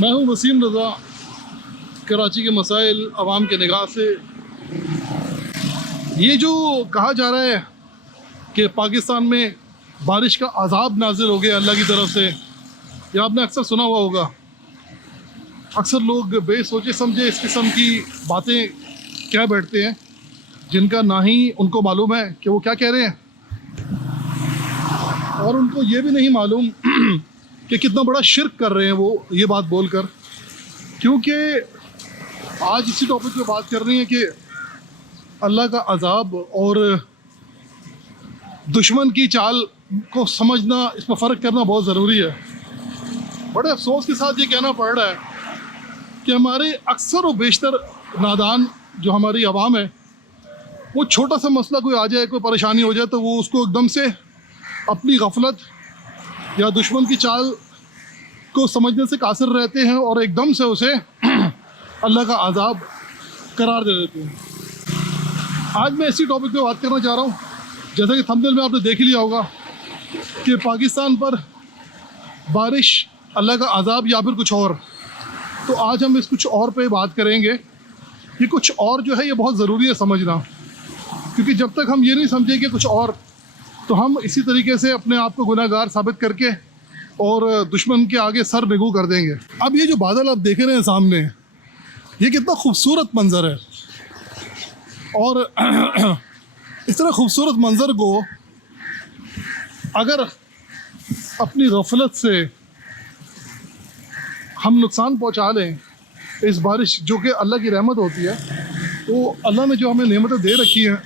मैं हूँ वसीम रज़ा। कराची के मसाइल आवाम के निगाह से ये जो कहा जा रहा है कि पाकिस्तान में बारिश का अजाब नाजिल हो गया अल्लाह की तरफ से, ये आपने अक्सर सुना हुआ होगा। अक्सर लोग बेसोचे समझे इस किस्म की बातें कह बैठते हैं जिनका ना ही उनको मालूम है कि वो क्या कह रहे हैं, और उनको ये भी नहीं मालूम कि कितना बड़ा शिर्क कर रहे हैं वो ये बात बोलकर। क्योंकि आज इसी टॉपिक पे बात कर रही हैं कि अल्लाह का अजाब और दुश्मन की चाल को समझना, इस पर फ़र्क करना बहुत ज़रूरी है। बड़े अफसोस के साथ ये कहना पड़ रहा है कि हमारे अक्सर व बेशतर नादान जो हमारी आवाम है, वो छोटा सा मसला कोई आ जाए, कोई परेशानी हो जाए तो वो उसको एकदम से अपनी गफलत या दुश्मन की चाल को समझने से कासिर रहते हैं और एकदम से उसे अल्लाह का अजाब करार दे देते हैं। आज मैं इसी टॉपिक पे बात करना चाह रहा हूँ। जैसा कि थंबनेल में आपने देख ही लिया होगा कि पाकिस्तान पर बारिश अल्लाह का अजाब या फिर कुछ और। तो आज हम इस कुछ और पे बात करेंगे। ये कुछ और जो है ये बहुत ज़रूरी है समझना, क्योंकि जब तक हम ये नहीं समझेंगे कुछ और, तो हम इसी तरीके से अपने आप को गुनहगार साबित करके और दुश्मन के आगे सर निगू कर देंगे। अब ये जो बादल आप देख रहे हैं सामने, ये कितना खूबसूरत मंज़र है, और इस तरह खूबसूरत मंज़र को अगर अपनी गफलत से हम नुकसान पहुंचा लें, इस बारिश जो कि अल्लाह की रहमत होती है, तो अल्लाह ने जो हमें नेमतें दे रखी हैं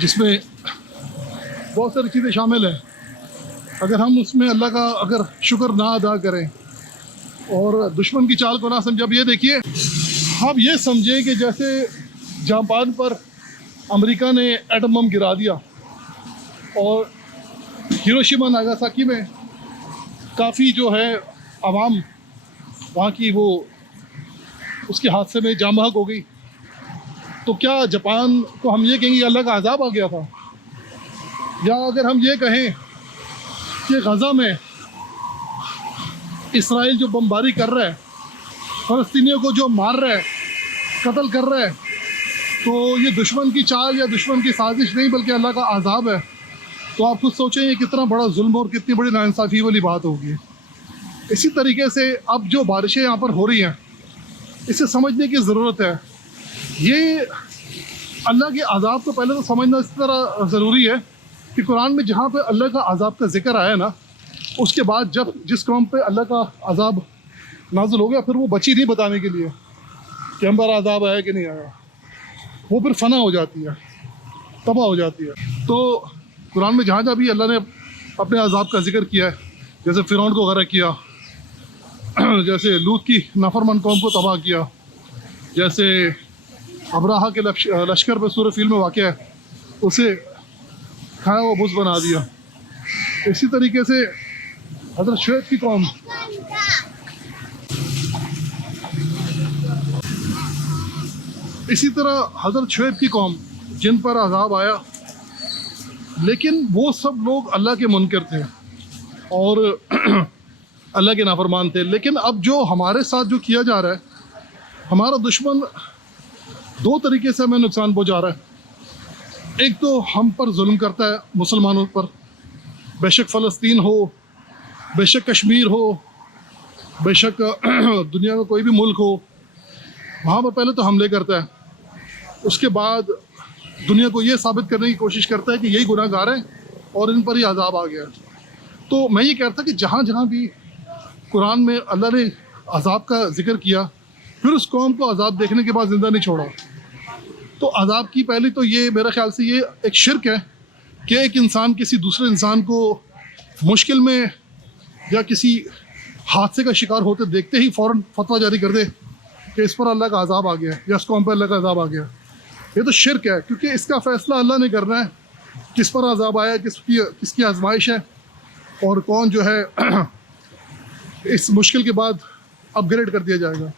जिसमें बहुत सारी चीज़ें शामिल हैं, अगर हम उसमें अल्लाह का अगर शुक्र ना अदा करें और दुश्मन की चाल को ना समझे। अब ये देखिए, हम ये समझें कि जैसे जापान पर अमेरिका ने एटम बम गिरा दिया और हिरोशिमा नागासाकी में काफ़ी जो है आवाम वहाँ की वो उसके हादसे में जाम बहक हो गई, तो क्या जापान को हम ये कहेंगे अल्लाह का अजाब आ गया था? या अगर हम ये कहें कि गज़ा में इसराइल जो बमबारी कर रहा है, फ़लस्तीनियों को जो मार रहा है, कत्ल कर रहा है, तो ये दुश्मन की चाल या दुश्मन की साजिश नहीं बल्कि अल्लाह का अजाब है, तो आप खुद सोचें ये कितना बड़ा जुल्म और कितनी बड़ी नाइंसाफ़ी वाली बात होगी। इसी तरीके से अब जो बारिशें यहाँ पर हो रही हैं, इसे समझने की ज़रूरत है। ये अल्लाह के अजाब को पहले तो समझना इस तरह ज़रूरी है कि कुरान में जहाँ पे अल्लाह का अजाब का जिक्र आया ना, उसके बाद जब जिस कौम पे अल्लाह का अजाब नाज़िल हो गया, फिर वो बची नहीं बताने के लिए कि हम पर अजाब आया कि नहीं आया, वो फिर फना हो जाती है, तबाह हो जाती है। तो कुरान में जहाँ जहाँ भी अल्लाह ने अपने अजाब का जिक्र किया है, जैसे फ़िरौन को गर्क किया, जैसे लूत की नाफरमान कौम को तबाह किया, जैसे अबराहा के लश्कर पर सूरह फील में वाक़या है, उसे खाया वो बुज़ बना दिया। इसी तरीके से हज़रत शुएब की कौम, इसी तरह हज़रत शुएब की कौम जिन पर अजाब आया, लेकिन वो सब लोग अल्लाह के मुनकर थे और अल्लाह के नाफरमान थे। लेकिन अब जो हमारे साथ जो किया जा रहा है, हमारा दुश्मन दो तरीके से हमें नुकसान पहुंचा रहा है। एक तो हम पर जुल्म करता है, मुसलमानों पर, बेशक फ़लस्तीन हो, बेशक कश्मीर हो, बेशक दुनिया का कोई भी मुल्क हो, वहाँ पर पहले तो हमले करता है, उसके बाद दुनिया को ये साबित करने की कोशिश करता है कि यही गुनाहगार है और इन पर ही अजाब आ गया। तो मैं ये कहता कि जहाँ जहाँ भी कुरान में अल्लाह ने अजाब का जिक्र किया, फिर उस कौम को अजाब देखने के बाद ज़िंदा नहीं छोड़ा। तो अजाब की पहले तो ये मेरे ख्याल से ये एक शिर्क है कि एक इंसान किसी दूसरे इंसान को मुश्किल में या किसी हादसे का शिकार होते देखते ही फ़ौरन फतवा जारी कर दे कि इस पर अल्लाह का अजाब आ गया या इस कौम पर अल्लाह का अजाब आ गया। ये तो शिर्क है, क्योंकि इसका फ़ैसला अल्लाह ने करना है किस पर अजाब आया, किसकी आजमाइश है, और कौन जो है इस मुश्किल के बाद अपग्रेड कर दिया जाएगा।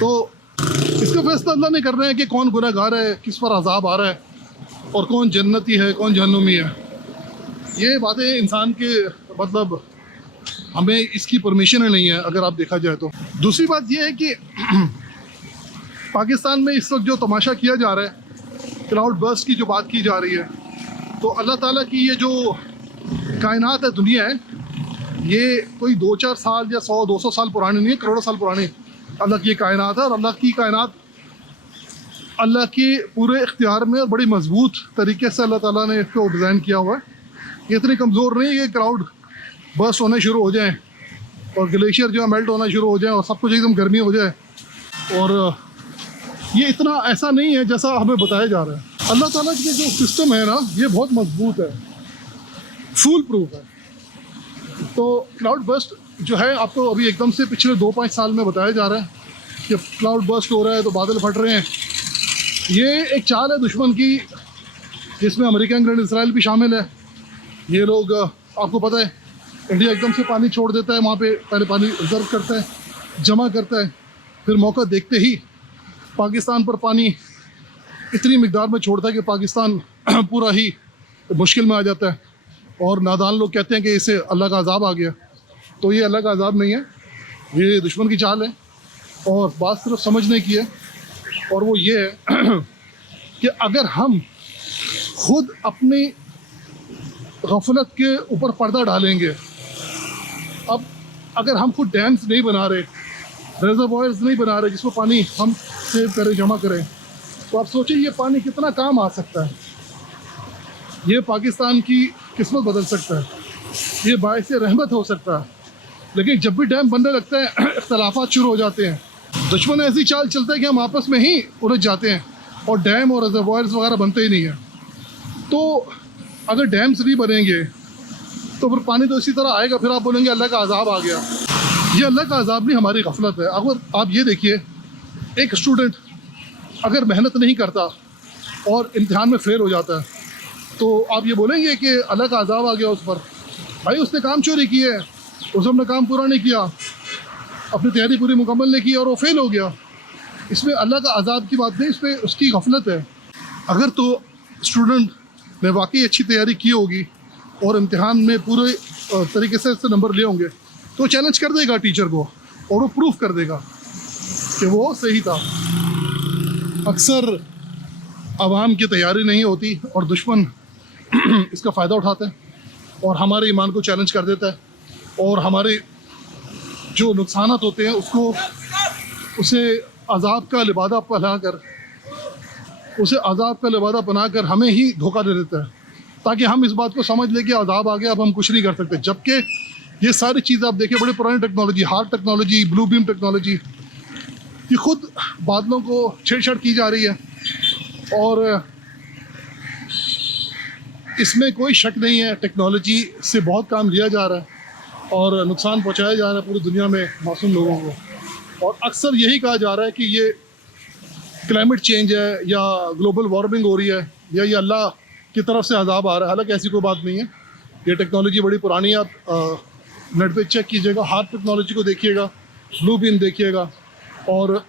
तो इसका फैसला अल्लाह ने करना है कि कौन गुनहगार है, किस पर अजाब आ रहा है, और कौन जन्नती है, कौन जहन्नुमी है। ये बातें इंसान के मतलब हमें इसकी परमिशन ही नहीं है अगर आप देखा जाए तो। दूसरी बात यह है कि पाकिस्तान में इस वक्त जो तमाशा किया जा रहा है, क्लाउड बर्स्ट की जो बात की जा रही है, तो अल्लाह ताला की ये जो कायनात है, दुनिया है, ये कोई 2-4 साल या 100-200 साल पुरानी नहीं है, करोड़ों साल पुरानी अल्लाह की कायनात है। और अल्लाह की कायनात अल्लाह के पूरे इख्तियार में और बड़ी मजबूत तरीके से अल्लाह ताला ने इसको डिज़ाइन किया हुआ है। ये इतनी कमज़ोर नहीं है कि क्लाउड बर्स्ट होने शुरू हो जाएं और ग्लेशियर जो है मेल्ट होना शुरू हो जाए और सब कुछ एकदम गर्मी हो जाए। और ये इतना ऐसा नहीं है जैसा हमें बताया जा रहा है। अल्लाह ताला के जो सिस्टम है ना, ये बहुत मजबूत है, फूल प्रूफ है। तो क्लाउड बर्स्ट जो है आपको अभी एकदम से पिछले 2-5 साल में बताया जा रहा है कि क्लाउड बर्स्ट हो रहा है तो बादल फट रहे हैं। ये एक चाल है दुश्मन की, जिसमें अमेरिका, इंग्लैंड, इसराइल भी शामिल है। ये लोग, आपको पता है, इंडिया एकदम से पानी छोड़ देता है वहाँ पे, पहले पानी रिजर्व करता है, जमा करता है, फिर मौका देखते ही पाकिस्तान पर पानी इतनी मिकदार में छोड़ता है कि पाकिस्तान पूरा ही मुश्किल में आ जाता है। और नादान लोग कहते हैं कि इसे अल्लाह का अजाब आ गया। तो ये अल्लाह का अजाब नहीं है, ये दुश्मन की चाल है और बात सिर्फ समझने की है। और वो ये है कि अगर हम खुद अपनी गफलत के ऊपर पर्दा डालेंगे, अब अगर हम खुद डैम्स नहीं बना रहे, रिजर्वॉयर्स नहीं बना रहे जिसमें पानी हम सेव करें, जमा करें, तो आप सोचिए ये पानी कितना काम आ सकता है। ये पाकिस्तान की किस्मत बदल सकता है, ये बाइस रहमत हो सकता है। लेकिन जब भी डैम बनने लगता है इख्तलाफात शुरू हो जाते हैं, दुश्मन ऐसी चाल चलता है कि हम आपस में ही उलझ जाते हैं और डैम और रिजर्वॉयर्स वगैरह बनते ही नहीं हैं। तो अगर डैम्स नहीं बनेंगे तो फिर पानी तो इसी तरह आएगा, फिर आप बोलेंगे अल्लाह का अजाब आ गया। ये अल्लाह का अजाब नहीं, हमारी गफलत है। अगर आप ये देखिए, एक स्टूडेंट अगर मेहनत नहीं करता और इम्तिहान में फेल हो जाता है, तो आप ये बोलेंगे कि अल्लाह का अजाब आ गया उस पर। भाई उसने काम चोरी की है, उसने अपना काम पूरा नहीं किया, अपनी तैयारी पूरी मुकम्मल नहीं की और वो फेल हो गया। इसमें अल्लाह का अजाब की बात नहीं, इस पर उसकी गफलत है। अगर तो स्टूडेंट ने वाकई अच्छी तैयारी की होगी और इम्तिहान में पूरे तरीके से इससे नंबर लिए होंगे, तो चैलेंज कर देगा टीचर को और वो प्रूफ कर देगा कि वो सही था। अक्सर आवाम की तैयारी नहीं होती और दुश्मन इसका फ़ायदा उठाता है और हमारे ईमान को चैलेंज कर देता है और हमारे जो नुकसानात होते हैं उसे अजाब का लिबादा बनाकर, उसे अजाब का लिबादा बनाकर हमें ही धोखा दे देता है, ताकि हम इस बात को समझ लें कि अजाब आ गया, अब हम कुछ नहीं कर सकते। जबकि ये सारी चीज़ें आप देखिए, बड़ी पुरानी technology, heart technology, blue beam technology, ये खुद बादलों को छेड़छाड़ की जा रही है और इसमें कोई शक नहीं है, टेक्नोलॉजी से बहुत काम लिया जा रहा है और नुकसान पहुंचाया जा रहा है पूरी दुनिया में मासूम लोगों को। और अक्सर यही कहा जा रहा है कि ये क्लाइमेट चेंज है या ग्लोबल वार्मिंग हो रही है या ये अल्लाह की तरफ से अजाब आ रहा है। हालांकि ऐसी कोई बात नहीं है, ये टेक्नोलॉजी बड़ी पुरानी है। आप नेट पे चेक कीजिएगा, हार्ट टेक्नोलॉजी को देखिएगा, ब्लू बीम देखिएगा, और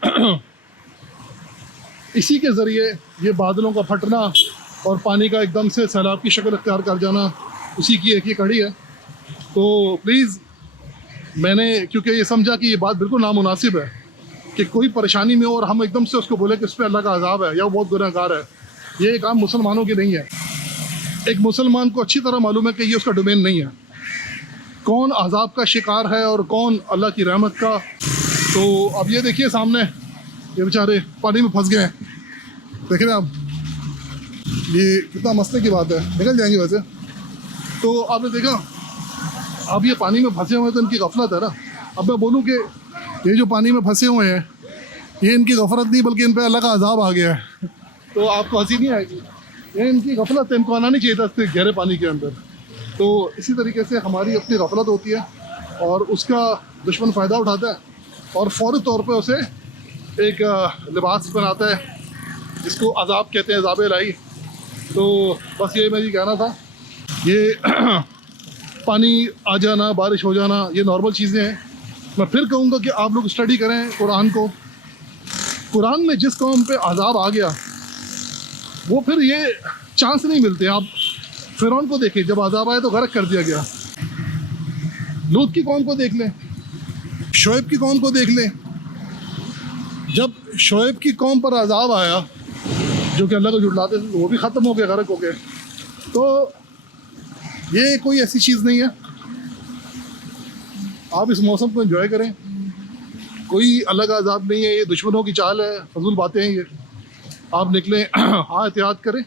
इसी के ज़रिए ये बादलों का फटना और पानी का एकदम से सैलाब की शक्ल अख्तियार कर जाना, उसी की एक ही कड़ी है। तो प्लीज़, मैंने क्योंकि ये समझा कि ये बात बिल्कुल नामुनासिब है कि कोई परेशानी में हो और हम एकदम से उसको बोले कि उस पर अल्लाह का अजाब है या वो बहुत गुनहगार है, ये काम मुसलमानों की नहीं है। एक मुसलमान को अच्छी तरह मालूम है कि ये उसका डोमेन नहीं है, कौन अजाब का शिकार है और कौन अल्लाह की रहमत का। तो अब ये देखिए सामने ये बेचारे पानी में फंस गए हैं, देख रहे हैं आप, ये कितना मसले की बात है, निकल जाएंगे वैसे। तो आपने देखा, अब ये पानी में फंसे हुए हैं तो इनकी गफलत है ना। अब मैं बोलूँ कि ये जो पानी में फंसे हुए हैं ये इनकी गफलत नहीं बल्कि इन पर अल्लाह का अजाब आ गया है, तो आपको हंसी नहीं आएगी। ये इनकी गफलत है, इनको आना नहीं चाहिए था इतने गहरे पानी के अंदर। तो इसी तरीके से हमारी अपनी गफलत होती है और उसका दुश्मन फ़ायदा उठाता है और फ़ौरी तौर पे उसे एक लिबास बनाता है जिसको अजाब कहते हैं, अजाब इलाही। तो बस ये मेरी कहना था। ये पानी आ जाना, बारिश हो जाना, ये नॉर्मल चीज़ें हैं। मैं फिर कहूँगा कि आप लोग स्टडी करें कुरान को। कुरान में जिस कौम पे अजाब आ गया वो फिर ये चांस नहीं मिलते। आप फ़िरौन को देखिए, जब अजाब आया तो गर्क कर दिया गया। लूत की कौम को देख लें, शोएब की कौम को देख लें। जब शोएब की कौम पर अजाब आया, जो कि अल्लाह को जुटलाते थे, वो भी ख़त्म हो गए, गर्क हो गए। तो ये कोई ऐसी चीज़ नहीं है। आप इस मौसम को एंजॉय करें, कोई अलग अजाब नहीं है, ये दुश्मनों की चाल है, फजूल बातें हैं ये। आप निकलें, हाँ एहतियात करें।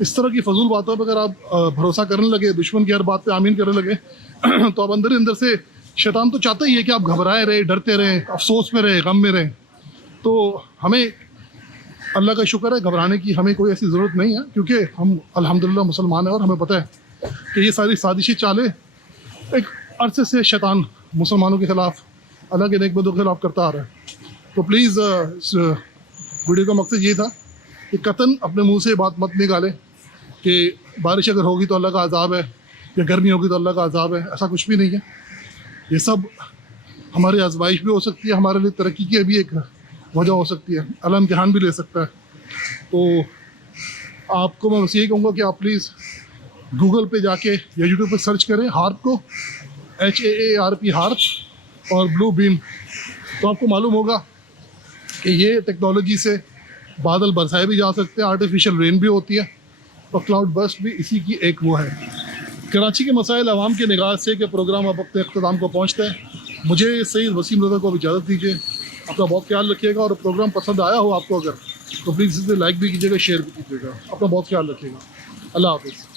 इस तरह की फजूल बातों पर अगर आप भरोसा करने लगे, दुश्मन की हर बात पे आमीन करने लगे, तो अब अंदर ही अंदर से शैतान तो चाहता ही है कि आप घबराए रहे, डरते रहें, अफसोस में रहें, गम में रहें। तो हमें अल्लाह का शुक्र है, घबराने की हमें कोई ऐसी ज़रूरत नहीं है, क्योंकि हम अल्हम्दुलिल्लाह मुसलमान हैं और हमें पता है कि ये सारी साजिशी चालें एक अरसे से शैतान मुसलमानों के ख़िलाफ़, अल्लाह के नेक बंदों के खिलाफ करता आ रहा है। तो प्लीज़ इस वीडियो का मकसद ये था कि कतन अपने मुंह से बात मत निकालें कि बारिश अगर होगी तो अल्लाह का अजाब है, या गर्मी होगी तो अल्लाह का अजाब है। ऐसा कुछ भी नहीं है। ये सब हमारी आजमाइश भी हो सकती है, हमारे लिए तरक्की की भी एक वजह हो सकती है, अल्लाह इम्तिहान भी ले सकता है। तो आपको मैं बस यही कहूँगा कि आप प्लीज़ गूगल पे जाके या यूट्यूब पे सर्च करें हार्प को, HAARP हार्प और ब्लू बीम। तो आपको मालूम होगा कि ये टेक्नोलॉजी से बादल बरसाए भी जा सकते हैं, आर्टिफिशियल रेन भी होती है, और क्लाउड बर्स्ट भी इसी की एक वो है। कराची के मसाइल आवाम के निगाह से के प्रोग्राम अब अपने अख्ताम को पहुँचते हैं। मुझे सईद वसीम रज़ा को अब इजाज़त दीजिए। अपना बहुत ख्याल रखिएगा, और प्रोग्राम पसंद आया हो आपको अगर, तो प्लीज़ इसे लाइक भी कीजिएगा, शेयर भी कीजिएगा। अपना बहुत ख्याल रखिएगा। अल्लाह हाफ़िज़।